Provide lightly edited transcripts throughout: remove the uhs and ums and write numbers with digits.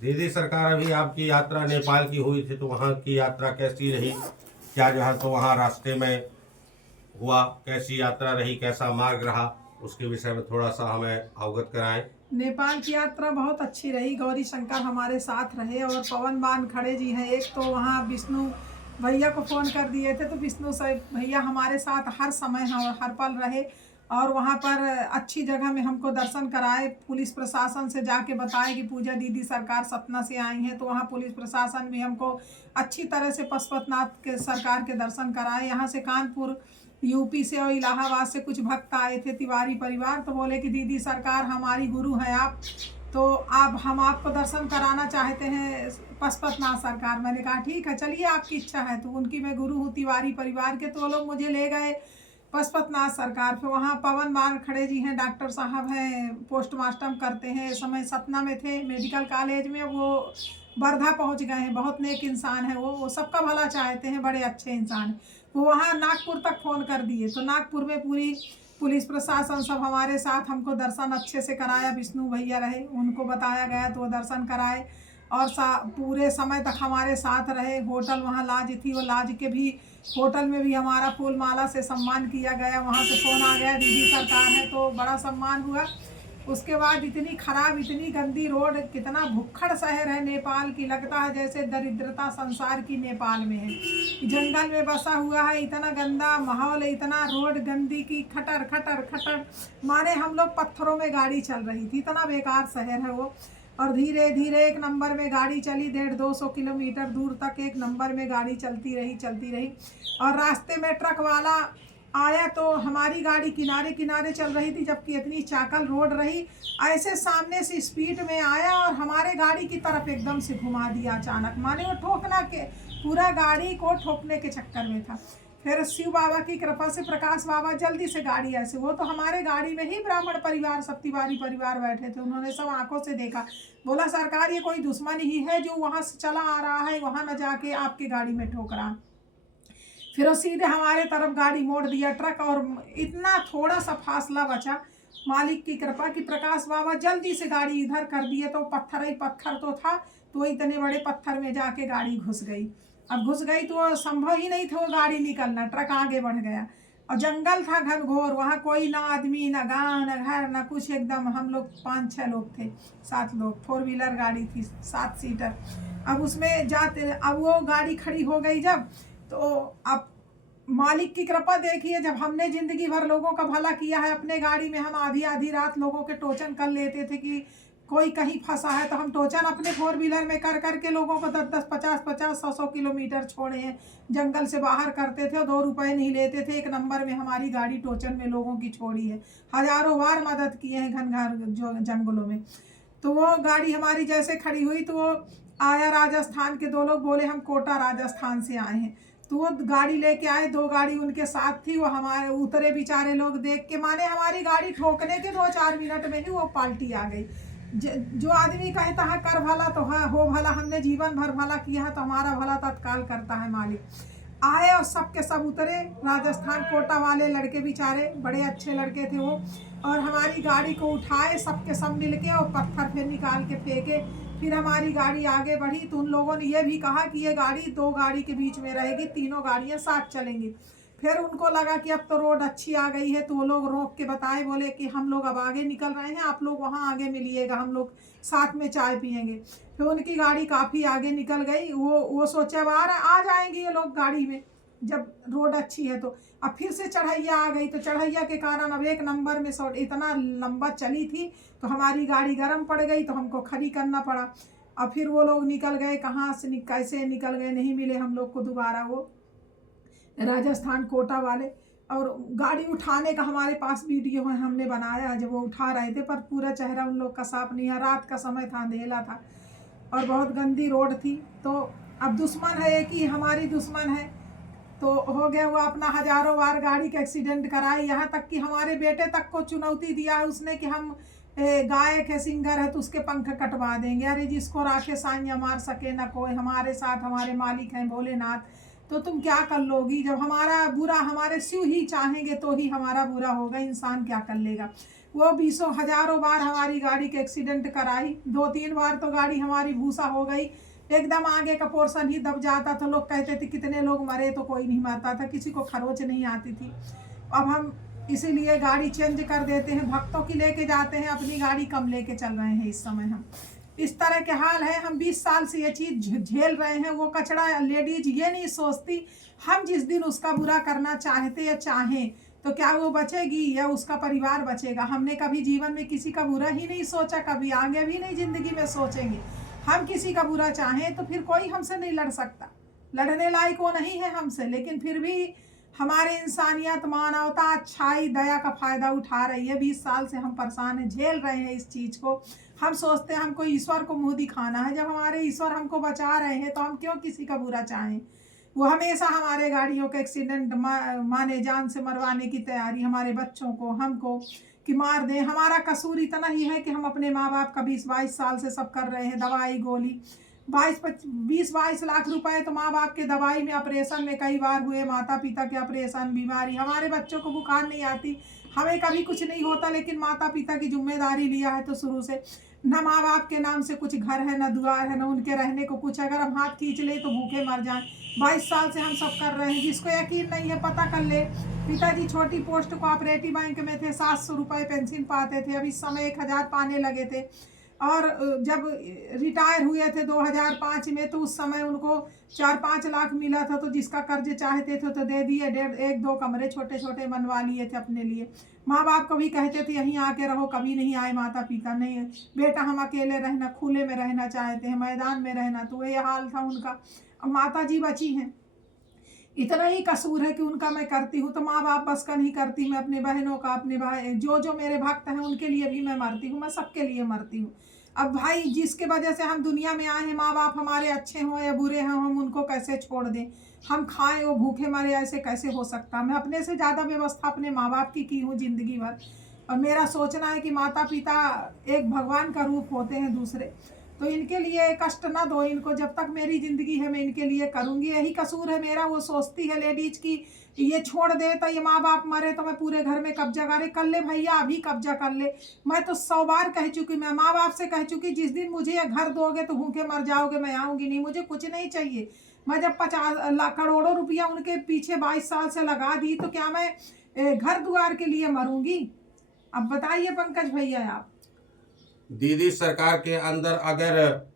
दीदी सरकार, अभी आपकी यात्रा नेपाल की हुई थी तो वहाँ की यात्रा कैसी रही? क्या जो है तो वहाँ रास्ते में हुआ, कैसी यात्रा रही, कैसा मार्ग रहा, उसके विषय में थोड़ा सा हमें अवगत कराएं। नेपाल की यात्रा बहुत अच्छी रही। गौरी शंकर हमारे साथ रहे और पवन बान खड़े जी हैं। एक तो वहाँ विष्णु भैया को फ़ोन कर दिए थे तो विष्णु से भैया हमारे साथ हर समय हर पल रहे और वहाँ पर अच्छी जगह में हमको दर्शन कराए। पुलिस प्रशासन से जाके बताए कि पूजा दीदी सरकार सतना से आई हैं, तो वहाँ पुलिस प्रशासन भी हमको अच्छी तरह से पशुपतिनाथ के सरकार के दर्शन कराए। यहाँ से कानपुर यूपी से और इलाहाबाद से कुछ भक्त आए थे, तिवारी परिवार, तो बोले कि दीदी सरकार हमारी गुरु है आप, तो आप हम आपको दर्शन कराना चाहते हैं पशुपतिनाथ सरकार। मैंने कहा ठीक है, चलिए आपकी इच्छा है। तो उनकी मैं गुरु हूँ तिवारी परिवार के, तो वो लोग मुझे ले गए पशुपतिनाथ सरकार। फिर वहाँ पवन बान खड़े जी हैं, डॉक्टर साहब हैं, पोस्टमार्टम करते हैं। इस समय सतना में थे मेडिकल कॉलेज में, वो वर्धा पहुँच गए हैं। बहुत नेक इंसान है वो सबका भला चाहते हैं, बड़े अच्छे इंसान हैं। वो वहाँ नागपुर तक फ़ोन कर दिए, तो नागपुर में पूरी पुलिस प्रशासन सब हमारे साथ, हमको दर्शन अच्छे से कराया। विष्णु भैया रहे, उनको बताया गया तो वो दर्शन कराए और पूरे समय तक हमारे साथ रहे। होटल वहाँ लॉज थी, वो लॉज के भी होटल में भी हमारा फूल माला से सम्मान किया गया। वहाँ से फ़ोन आ गया दीदी सरकार है, तो बड़ा सम्मान हुआ। उसके बाद इतनी खराब, इतनी गंदी रोड, कितना भुक्खड़ शहर है नेपाल की, लगता है जैसे दरिद्रता संसार की नेपाल में है। जंगल में बसा हुआ है, इतना गंदा माहौल है, इतना रोड गंदी की, खटर खटर खटर, माने हम लोग पत्थरों में गाड़ी चल रही थी, इतना बेकार शहर है वो। और धीरे धीरे एक नंबर में गाड़ी चली, 150-200 किलोमीटर दूर तक एक नंबर में गाड़ी चलती रही। और रास्ते में ट्रक वाला आया तो हमारी गाड़ी किनारे किनारे चल रही थी, जबकि इतनी चाकल रोड रही। ऐसे सामने से स्पीड में आया और हमारे गाड़ी की तरफ एकदम से घुमा दिया अचानक, माने वो ठोकना के पूरा गाड़ी को ठोकने के चक्कर में था। फिर शिव बाबा की कृपा से प्रकाश बाबा जल्दी से गाड़ी ऐसे, वो तो हमारे गाड़ी में ही ब्राह्मण परिवार सब तिवारी परिवार बैठे थे, उन्होंने सब आंखों से देखा। बोला सरकार ये कोई दुश्मन ही है जो वहाँ से चला आ रहा है, वहाँ न जाके आपके गाड़ी में ठोक रहा। फिर वो सीधे हमारे तरफ गाड़ी मोड़ दिया ट्रक, और इतना थोड़ा सा फासला बचा, मालिक की कृपा कि प्रकाश बाबा जल्दी से गाड़ी इधर कर दिए, तो पत्थर ही पत्थर तो था, तो इतने बड़े पत्थर में जाके गाड़ी घुस गई। अब घुस गई तो संभव ही नहीं था वो गाड़ी निकलना, ट्रक आगे बढ़ गया। और जंगल था घनघोर, वहाँ कोई ना आदमी, ना गाँव, ना घर, ना कुछ, एकदम हम लोग 5-6 लोग थे, 7 लोग, 4 व्हीलर गाड़ी थी 7 सीटर। अब उसमें जाते, अब वो गाड़ी खड़ी हो गई जब, तो अब मालिक की कृपा देखिए, जब हमने जिंदगी भर लोगों का भला किया है, अपने गाड़ी में हम आधी आधी रात लोगों के टोचन कर लेते थे कि कोई कहीं फंसा है, तो हम टोचन अपने 4 व्हीलर में कर करके लोगों को 10-10, 50-50, 100-100 किलोमीटर छोड़े हैं, जंगल से बाहर करते थे, 2 रुपए नहीं लेते थे। एक नंबर में हमारी गाड़ी टोचन में लोगों की छोड़ी है, हजारों बार मदद किए हैं घनघार जो जंगलों में। तो वो गाड़ी हमारी जैसे खड़ी हुई, तो वो आया राजस्थान के 2 लोग, बोले हम कोटा राजस्थान से आए हैं, तो वो गाड़ी लेके आए, 2 गाड़ी उनके साथ थी। वो हमारे उतरे बेचारे लोग देख के, माने हमारी गाड़ी ठोकने के 2-4 मिनट में ही वो पाल्टी आ गई। जो आदमी कहता है कर भला तो हाँ हो भला, हमने जीवन भर भला किया है तो हमारा भला तत्काल करता है मालिक। आए और सब के सब उतरे, राजस्थान कोटा वाले लड़के बेचारे, बड़े अच्छे लड़के थे वो, और हमारी गाड़ी को उठाए सब के सब मिल के, और पत्थर फिर निकाल के फेंके। फिर हमारी गाड़ी आगे बढ़ी, तो उन लोगों ने ये भी कहा कि ये गाड़ी 2 गाड़ी के बीच में रहेगी, 3 गाड़ियाँ साथ चलेंगी। फिर उनको लगा कि अब तो रोड अच्छी आ गई है, तो वो लोग रोक के बताए, बोले कि हम लोग अब आगे निकल रहे हैं, आप लोग वहाँ आगे मिलिएगा, हम लोग साथ में चाय पियेंगे। फिर उनकी गाड़ी काफ़ी आगे निकल गई। वो सोचे अब आ जाएंगे ये लोग गाड़ी में, जब रोड अच्छी है। तो अब फिर से चढ़ैया आ गई, तो चढ़ैया के कारण अब एक नंबर में इतना लंबा चली थी, तो हमारी गाड़ी गर्म पड़ गई, तो हमको खड़ी करना पड़ा। अब फिर वो लोग निकल गए, कहाँ से कैसे निकल गए, नहीं मिले हम लोग को दोबारा वो राजस्थान कोटा वाले। और गाड़ी उठाने का हमारे पास वीडियो है, हमने बनाया जब वो उठा रहे थे, पर पूरा चेहरा उन लोग का साफ नहीं है, रात का समय था, अंधेला था और बहुत गंदी रोड थी। तो अब दुश्मन है, एक ही हमारी दुश्मन है, तो हो गया वो अपना हजारों बार गाड़ी का एक्सीडेंट कराई। यहाँ तक कि हमारे बेटे तक को चुनौती दिया है उसने कि हम गायक है, सिंगर है, तो उसके पंख कटवा देंगे। अरे जिसको राखे साइया मार सके ना कोई, हमारे साथ हमारे मालिक हैं भोलेनाथ, तो तुम क्या कर लोगी, जब हमारा बुरा हमारे शिव ही चाहेंगे तो ही हमारा बुरा होगा, इंसान क्या कर लेगा। वो बीसों हजारों बार हमारी गाड़ी के एक्सीडेंट कराई। 2-3 बार तो गाड़ी हमारी भूसा हो गई, एकदम आगे का पोर्शन ही दब जाता था। लोग कहते थे कितने लोग मरे, तो कोई नहीं मरता था, किसी को खरोच नहीं आती थी। अब हम इसीलिए गाड़ी चेंज कर देते हैं, भक्तों की लेके जाते हैं, अपनी गाड़ी कम लेके चल रहे हैं इस समय। हम इस तरह के हाल है, हम 20 साल से ये चीज़ झेल रहे हैं। वो कचड़ा लेडीज ये नहीं सोचती, हम जिस दिन उसका बुरा करना चाहते या चाहें तो क्या वो बचेगी या उसका परिवार बचेगा। हमने कभी जीवन में किसी का बुरा ही नहीं सोचा, कभी आगे भी नहीं जिंदगी में सोचेंगे। हम किसी का बुरा चाहें तो फिर कोई हमसे नहीं लड़ सकता, लड़ने लायक वो नहीं है हमसे, लेकिन फिर भी हमारे इंसानियत, मानवता, अच्छाई, दया का फ़ायदा उठा रही है। 20 साल से हम परेशान हैं, झेल रहे हैं इस चीज़ को। हम सोचते हैं हमको ईश्वर को मुँह दिखाना है, जब हमारे ईश्वर हमको बचा रहे हैं तो हम क्यों किसी का बुरा चाहें। वो हमेशा हमारे गाड़ियों के एक्सीडेंट माने जान से मरवाने की तैयारी, हमारे बच्चों को, हमको कि मार दें। हमारा कसूर इतना ही है कि हम अपने माँ बाप का 20-22 साल से सब कर रहे हैं, दवाई गोली 20-22 लाख रुपए तो माँ बाप के दवाई में, ऑपरेशन में कई बार हुए, माता पिता के ऑपरेशन, बीमारी। हमारे बच्चों को बुखार नहीं आती, हमें कभी कुछ नहीं होता, लेकिन माता पिता की जिम्मेदारी लिया है तो शुरू से न माँ बाप के नाम से कुछ घर है, न दुआर है, न उनके रहने को कुछ। अगर हम हाथ खींच ले तो भूखे मर जाएं। 22 साल से हम सब कर रहे हैं। जिसको यकीन नहीं है पता कर ले। पिताजी छोटी पोस्ट कोऑपरेटिव बैंक में थे, 700 रुपये पेंशन पाते थे, अब इस समय 1000 पाने लगे थे। और जब रिटायर हुए थे 2005 में तो उस समय उनको 4-5 लाख मिला था, तो जिसका कर्ज चाहते थे तो दे दिए। 1-2 कमरे छोटे छोटे बनवा लिए थे अपने लिए। माँ बाप को भी कहते थे यहीं आके रहो, कभी नहीं आए माता पिता, नहीं बेटा हम अकेले रहना, खुले में रहना चाहते हैं, मैदान में रहना। तो ये हाल था उनका। अब माता जी बची हैं, इतना ही कसूर है कि उनका मैं करती हूँ तो माँ बाप बस का नहीं करती। मैं अपने बहनों का, अपने भाई, जो मेरे भक्त हैं उनके लिए भी मैं मरती हूँ, मैं सबके लिए मरती हूँ। अब भाई जिसके वजह से हम दुनिया में आए हैं, माँ बाप हमारे अच्छे हों या बुरे हों, हम उनको कैसे छोड़ दें। हम खाएं वो भूखे मरे, ऐसे कैसे हो सकता। मैं अपने से ज़्यादा व्यवस्था अपने माँ बाप की हूँ ज़िंदगी भर। और मेरा सोचना है कि माता पिता एक भगवान का रूप होते हैं दूसरे, तो इनके लिए कष्ट ना दो इनको। जब तक मेरी ज़िंदगी है मैं इनके लिए करूँगी। यही कसूर है मेरा। वो सोचती है लेडीज की ये छोड़ दे तो ये माँ बाप मरे तो मैं पूरे घर में कब्जा करे। कर ले भैया, अभी कब्जा कर ले। मैं तो 100 बार कह चुकी, मैं माँ बाप से कह चुकी, जिस दिन मुझे ये घर दोगे तो भूखे मर जाओगे, मैं आऊँगी नहीं। मुझे कुछ नहीं चाहिए। मैं जब 50 लाख करोड़ों रुपया उनके पीछे 22 साल से लगा दी, तो क्या मैं घर द्वार के लिए मरूंगी। अब बताइए पंकज भैया आप। दीदी सरकार के अंदर अगर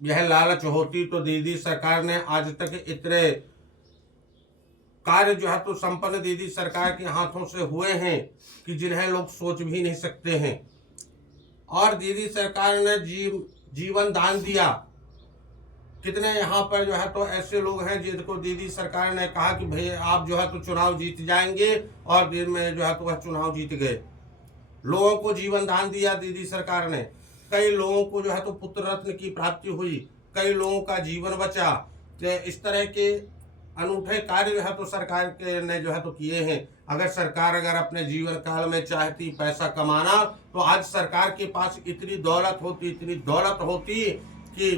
यह लालच होती तो दीदी सरकार ने आज तक इतने कार्य जो है तो संपन्न दीदी सरकार के हाथों से हुए हैं कि जिन्हें लोग सोच भी नहीं सकते हैं। और दीदी सरकार ने जीवन दान दिया। कितने यहाँ पर जो है तो ऐसे लोग हैं जिनको दीदी सरकार ने कहा कि भैया आप जो है तो चुनाव जीत जाएंगे, और दिन में जो है तो वह चुनाव जीत गए। लोगों को जीवन दान दिया दीदी सरकार ने। कई लोगों को जो है तो पुत्र रत्न की प्राप्ति हुई, कई लोगों का जीवन बचा। तो इस तरह के अनूठे कार्य जो है तो सरकार के ने जो है तो किए हैं। अगर सरकार अपने जीवन काल में चाहती पैसा कमाना, तो आज सरकार के पास इतनी दौलत होती कि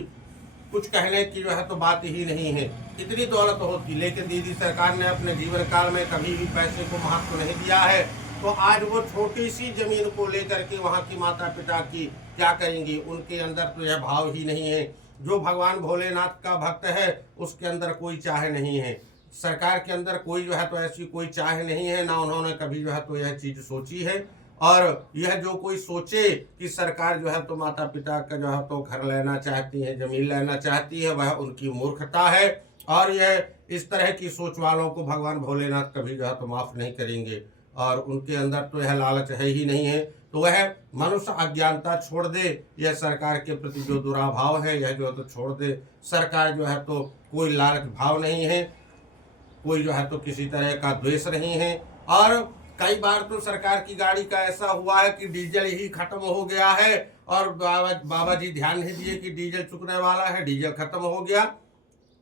कुछ कहने की जो है तो बात ही नहीं है, इतनी दौलत होती। लेकिन दीदी सरकार ने अपने जीवन काल में कभी भी पैसे को महत्व नहीं दिया है। तो आज वो छोटी सी जमीन को लेकर के वहाँ की माता पिता की क्या करेंगी। उनके अंदर तो यह भाव ही नहीं है। जो भगवान भोलेनाथ का भक्त है उसके अंदर कोई चाह नहीं है। सरकार के अंदर कोई जो है तो ऐसी कोई चाह नहीं है, ना उन्होंने कभी जो है तो यह चीज़ सोची है। और यह जो कोई सोचे कि सरकार जो है तो माता पिता का जो है तो घर लेना चाहती है, जमीन लेना चाहती है, वह उनकी मूर्खता है। और यह इस तरह की सोच वालों को भगवान भोलेनाथ कभी जो है तो माफ़ नहीं करेंगे। और उनके अंदर तो यह लालच है ही नहीं है। तो वह मनुष्य अज्ञानता छोड़ दे, यह सरकार के प्रति जो दुराभाव है यह जो है तो छोड़ दे। सरकार जो है तो कोई लालच भाव नहीं है, कोई जो है तो किसी तरह का द्वेष नहीं है। और कई बार तो सरकार की गाड़ी का ऐसा हुआ है कि डीजल ही खत्म हो गया है, और बाबा जी ध्यान नहीं दिए कि डीजल चुकने वाला है, डीजल खत्म हो गया।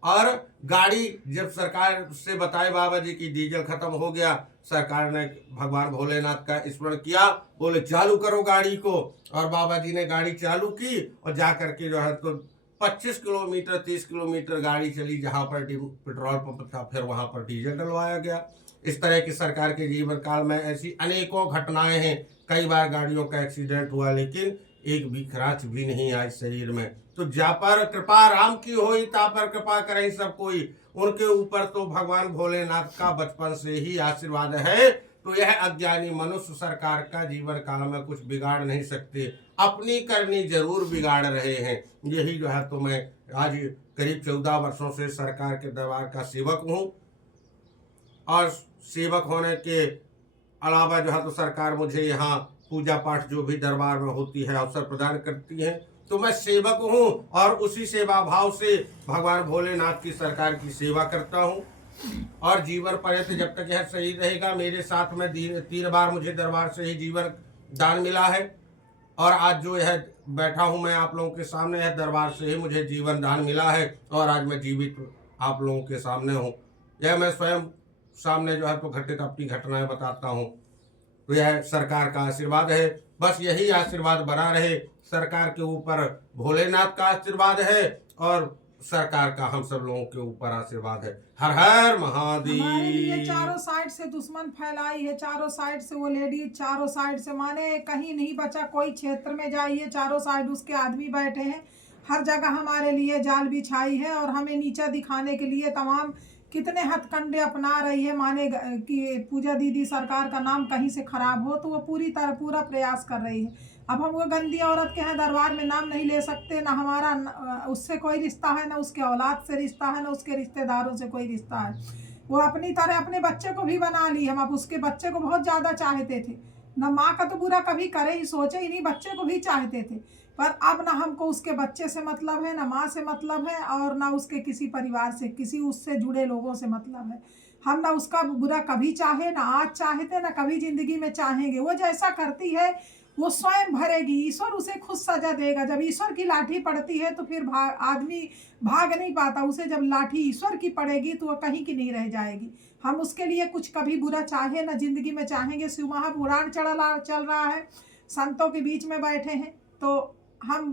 और गाड़ी जब सरकार से बताए बाबा जी की डीजल खत्म हो गया, सरकार ने भगवान भोलेनाथ का स्मरण किया, बोले चालू करो गाड़ी को। और बाबा जी ने गाड़ी चालू की और जा करके जो है तो 25 किलोमीटर 30 किलोमीटर गाड़ी चली, जहाँ पर पेट्रोल पंप था फिर वहाँ पर डीजल डलवाया गया। इस तरह की सरकार के जीवन काल में ऐसी अनेकों घटनाएं हैं कई बार गाड़ियों का एक्सीडेंट हुआ, लेकिन एक भी खराच भी नहीं आई शरीर में। तो जा पर कृपा राम की होई, ता पर कृपा करें सब कोई। उनके ऊपर तो भगवान भोलेनाथ का बचपन से ही आशीर्वाद है। तो यह अज्ञानी मनुष्य सरकार का जीवन काल में कुछ बिगाड़ नहीं सकते, अपनी करनी जरूर बिगाड़ रहे हैं। यही जो है तो मैं आज करीब 14 वर्षों से सरकार के दरबार का सेवक हूँ, और सेवक होने के अलावा जो है तो सरकार मुझे यहाँ पूजा पाठ जो भी दरबार में होती है अवसर प्रदान करती है। तो मैं सेवक हूँ और उसी सेवा भाव से भगवान भोलेनाथ की सरकार की सेवा करता हूँ। और जीवन पर्यंत जब तक यह सही रहेगा, मेरे साथ में 3 बार मुझे दरबार से ही जीवन दान मिला है, और आज जो यह बैठा हूँ मैं आप लोगों के सामने, यह दरबार से ही मुझे जीवन दान मिला है, और आज मैं जीवित आप लोगों के सामने हूँ। यह मैं स्वयं सामने जो है तो घटित अपनी घटनाएं बताता हूँ। तो यह सरकार का आशीर्वाद है, बस यही आशीर्वाद बना रहे। सरकार के ऊपर भोलेनाथ का आशीर्वाद है, और सरकार का हम सब लोगों के ऊपर आशीर्वाद है। हर हर महादेव। हमारे लिए चारों साइड से दुश्मन फैलाई है, चारों साइड से वो लेडी, चारों साइड से माने कहीं नहीं बचा। कोई क्षेत्र में जाइए, चारों साइड उसके आदमी बैठे हैं। हर जगह हमारे लिए जाल बिछाई है, और हमें नीचा दिखाने के लिए तमाम कितने हथकंडे अपना रही है। माने कि पूजा दीदी सरकार का नाम कहीं से खराब हो, तो वो पूरा प्रयास कर रही है। अब हम वो गंदी औरत के यहाँ दरबार में नाम नहीं ले सकते, ना हमारा उससे कोई रिश्ता है, ना उसके औलाद से रिश्ता है, ना उसके रिश्तेदारों से कोई रिश्ता है। वो अपनी तरह अपने बच्चे को भी बना ली। हम अब उसके बच्चे को बहुत ज़्यादा चाहते थे, ना माँ का तो बुरा कभी करे ही सोचे ही नहीं, बच्चे को भी चाहते थे। पर अब ना हमको उसके बच्चे से मतलब है, ना माँ से मतलब है, और ना उसके किसी परिवार से, किसी उससे जुड़े लोगों से मतलब है। हम ना उसका बुरा कभी चाहे, ना आज चाहते, ना कभी जिंदगी में चाहेंगे। वो जैसा करती है वो स्वयं भरेगी, ईश्वर उसे खुद सजा देगा। जब ईश्वर की लाठी पड़ती है तो फिर आदमी भाग नहीं पाता। उसे जब लाठी ईश्वर की पड़ेगी तो वह कहीं की नहीं रह जाएगी। हम उसके लिए कुछ कभी बुरा चाहे ना जिंदगी में चाहेंगे। शिव महापुराण चल रहा है, संतों के बीच में बैठे हैं, तो हम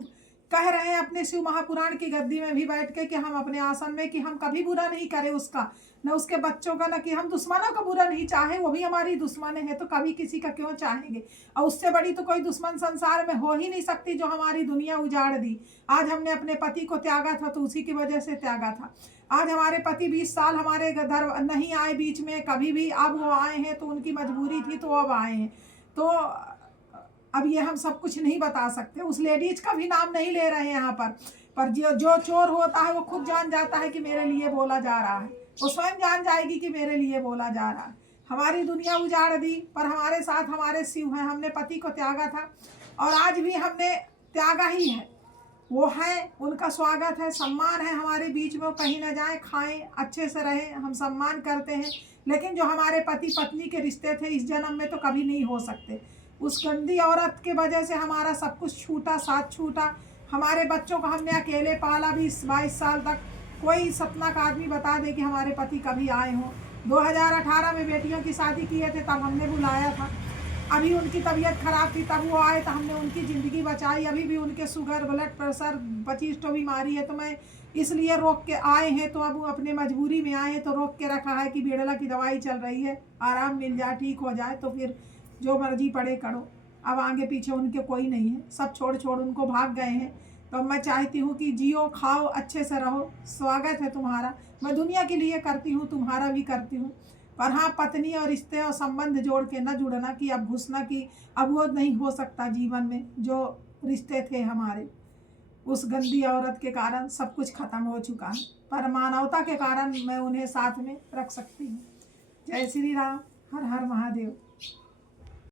कह रहे हैं अपने शिव महापुराण की गद्दी में भी बैठ के कि हम अपने आसन में कि हम कभी बुरा नहीं करें उसका, न उसके बच्चों का, न कि हम दुश्मनों का बुरा नहीं चाहे। वो भी हमारी दुश्मन है, तो कभी किसी का क्यों चाहेंगे। और उससे बड़ी तो कोई दुश्मन संसार में हो ही नहीं सकती, जो हमारी दुनिया उजाड़ दी। आज हमने अपने पति को त्यागा था तो उसी की वजह से त्यागा था। आज हमारे पति 20 साल हमारे घर नहीं आए बीच में कभी भी, अब वो आए हैं तो उनकी मजबूरी थी, तो अब आए हैं। तो अब ये हम सब कुछ नहीं बता सकते। उस लेडीज का भी नाम नहीं ले रहे हैं यहाँ पर जो चोर होता है वो खुद जान जाता है कि मेरे लिए बोला जा रहा है। वो स्वयं जान जाएगी कि मेरे लिए बोला जा रहा है। हमारी दुनिया उजाड़ दी, पर हमारे साथ हमारे शिव हैं। हमने पति को त्यागा था और आज भी हमने त्यागा ही है। वो है, उनका स्वागत है, सम्मान है हमारे बीच में। वो कहीं ना जाए, खाएं, अच्छे से रहें, हम सम्मान करते हैं। लेकिन जो हमारे पति पत्नी के रिश्ते थे इस जन्म में तो कभी नहीं हो सकते। उस गंदी औरत के वजह से हमारा सब कुछ छूटा, साथ छूटा। हमारे बच्चों को हमने अकेले पाला 20-22 साल तक। कोई सपना का आदमी बता दे कि हमारे पति कभी आए हों। 2018 में बेटियों की शादी किए थे, तब हमने बुलाया था। अभी उनकी तबीयत खराब थी, तब वो आए तो हमने उनकी ज़िंदगी बचाई। अभी भी उनके शुगर, ब्लड प्रेशर, 25 तो बीमारी है, तो मैं इसलिए रोक के आए हैं। तो अब वो अपने मजबूरी में आए हैं, तो रोक के रखा है कि बेड़ला की दवाई चल रही है, आराम मिल जाए, ठीक हो जाए तो फिर जो मर्जी पड़े करो। अब आगे पीछे उनके कोई नहीं है, सब छोड़ उनको भाग गए हैं। तो मैं चाहती हूँ कि जियो, खाओ, अच्छे से रहो। स्वागत है तुम्हारा, मैं दुनिया के लिए करती हूँ, तुम्हारा भी करती हूँ। पर हाँ, पत्नी और रिश्ते और संबंध जोड़ के न जुड़ना कि अब घुसना कि अब वो नहीं हो सकता जीवन में। जो रिश्ते थे हमारे, उस गंदी औरत के कारण सब कुछ खत्म हो चुका है, पर मानवता के कारण मैं उन्हें साथ में रख सकती हूँ। जय श्री राम, हर हर महादेव।